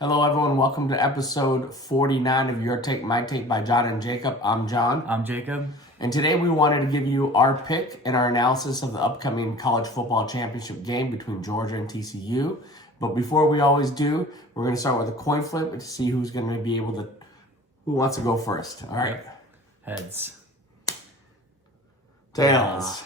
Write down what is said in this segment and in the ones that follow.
Hello, everyone. Welcome to episode 49 of Your Take, My Take by John and Jacob. I'm John. I'm Jacob. And today we wanted to give you our pick and our analysis of the upcoming college football championship game between Georgia and TCU. But before we always do, we're going to start with a coin flip to see who's going to be able to, who wants to go first. All right. Heads. Tails.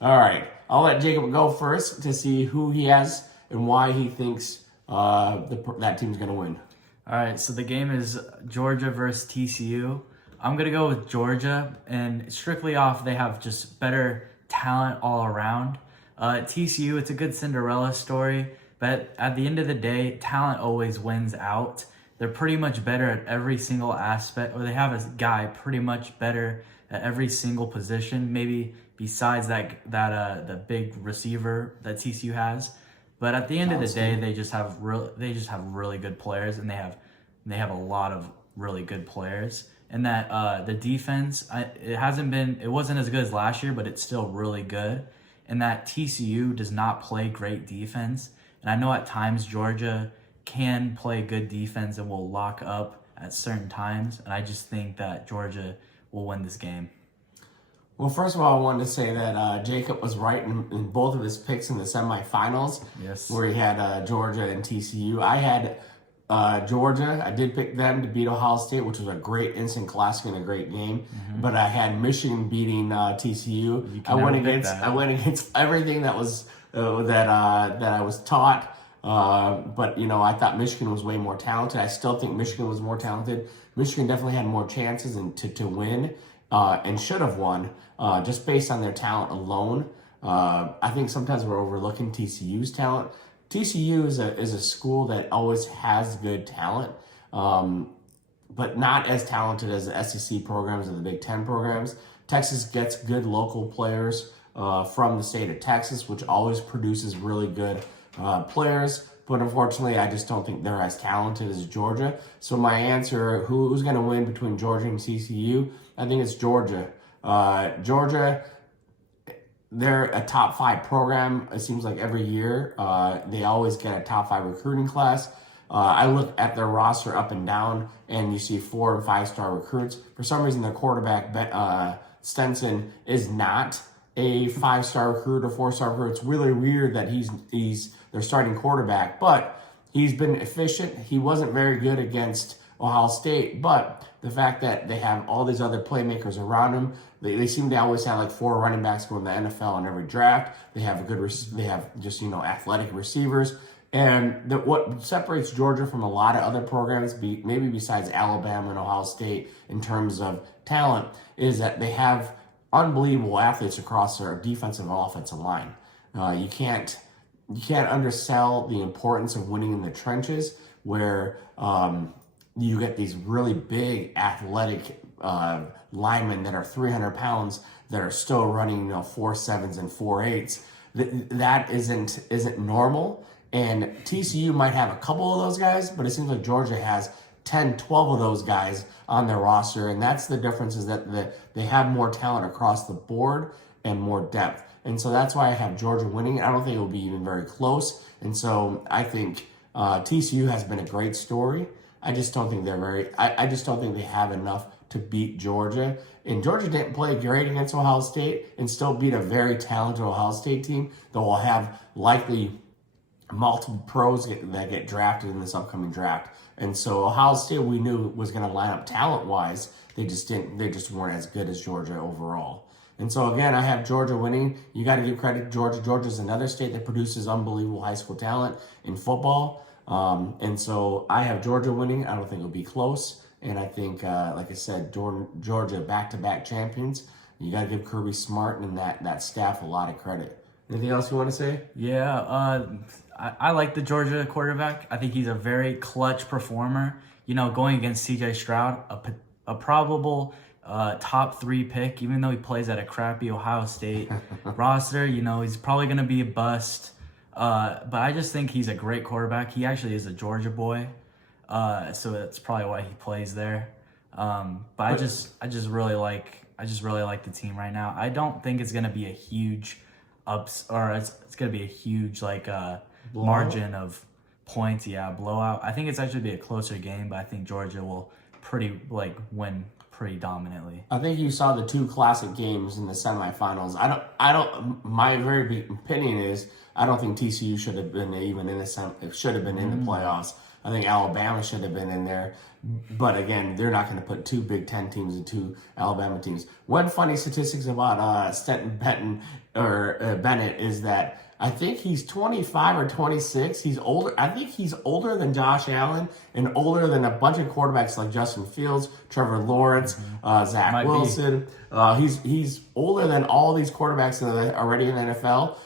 All right. I'll let Jacob go first to see who he has and why he thinks that team's going to win. All right, so the game is Georgia versus TCU. I'm going to go with Georgia, and strictly off, they have just better talent all around. TCU, it's a good Cinderella story, but at the end of the day, talent always wins out. They're pretty much better at every single aspect, or they have a guy pretty much better at every single position, maybe besides the big receiver that TCU has. But at the end of the day, they just have really good players, and they have a lot of really good players. And that the defense, it wasn't as good as last year, but it's still really good. And that TCU does not play great defense. And I know at times Georgia can play good defense and will lock up at certain times. And I just think that Georgia will win this game. Well, first of all, I wanted to say that Jacob was right in both of his picks in the semifinals. Yes. Where he had Georgia and TCU. I had Georgia. I did pick them to beat Ohio State, which was a great instant classic and a great game. Mm-hmm. But I had Michigan beating TCU. I went against everything that was that I was taught. But I thought Michigan was way more talented. I still think Michigan was more talented. Michigan definitely had more chances to win. And should have won just based on their talent alone. I think sometimes we're overlooking TCU's talent. TCU is a school that always has good talent, but not as talented as the SEC programs or the Big Ten programs. Texas gets good local players from the state of Texas, which always produces really good players. But unfortunately, I just don't think they're as talented as Georgia. So my answer, who's going to win between Georgia and TCU? I think it's Georgia. Georgia, they're a top 5 program. It seems like every year they always get a top 5 recruiting class. I look at their roster up and down, and you see 4 and 5 star recruits. For some reason, their quarterback Stenson is not a 5-star recruit or 4-star recruit. It's really weird that he's their starting quarterback, but he's been efficient. He wasn't very good against Ohio State, but the fact that they have all these other playmakers around him, they seem to always have like 4 running backs going to the NFL in every draft. They have athletic receivers. And what separates Georgia from a lot of other programs, maybe besides Alabama and Ohio State in terms of talent, is that they have unbelievable athletes across their defensive and offensive line. You can't undersell the importance of winning in the trenches, where you get these really big athletic linemen that are 300 pounds that are still running 4.7s and 4.8s. That isn't normal. And TCU might have a couple of those guys, but it seems like Georgia has 10, 12 of those guys on their roster. And that's the difference, is that they have more talent across the board and more depth. And so that's why I have Georgia winning. I don't think it will be even very close. And so I think TCU has been a great story. I just don't think I just don't think they have enough to beat Georgia. And Georgia didn't play great against Ohio State and still beat a very talented Ohio State team that will have likely multiple pros that get drafted in this upcoming draft. And so Ohio State, we knew, was going to line up talent-wise. They just weren't as good as Georgia overall. And so again, I have Georgia winning. You got to give credit to Georgia. Georgia's another state that produces unbelievable high school talent in football. And so I have Georgia winning. I don't think it'll be close. And I think, like I said, Georgia back-to-back champions. You got to give Kirby Smart and that staff a lot of credit. Anything else you want to say? Yeah, I like the Georgia quarterback. I think he's a very clutch performer. Going against C.J. Stroud, a probable top 3 pick, even though he plays at a crappy Ohio State roster. He's probably going to be a bust. But I just think he's a great quarterback. He actually is a Georgia boy, so that's probably why he plays there. But I just really like the team right now. I don't think it's going to be a huge it's going to be a huge margin of points, yeah, blowout. I think it's actually be a closer game, but I think Georgia will win pretty dominantly. I think you saw the two classic games in the semifinals. My very big opinion is I don't think TCU should have been even in should have been in the playoffs. I think Alabama should have been in there. But again, they're not going to put two Big Ten teams and two Alabama teams. One funny statistics about Stenton Bennett is that I think he's 25 or 26. He's older. I think he's older than Josh Allen and older than a bunch of quarterbacks like Justin Fields, Trevor Lawrence, Zach Wilson. He's older than all these quarterbacks that are already in the NFL.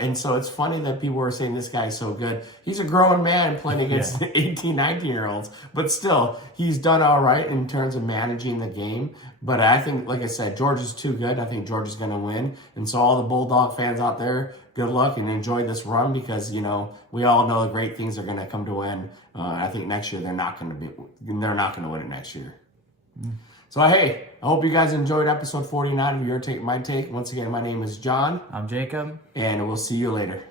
And so it's funny that people are saying this guy's so good. He's a grown man playing against 18, 19-year-olds. But still, he's done all right in terms of managing the game. But I think, like I said, Georgia's too good. I think Georgia's going to win. And so all the Bulldog fans out there, good luck and enjoy this run because, we all know the great things are going to come to win. I think next year they're not going to win it next year. So, hey, I hope you guys enjoyed episode 49 of Your Take, My Take. Once again, my name is John. I'm Jacob. And we'll see you later.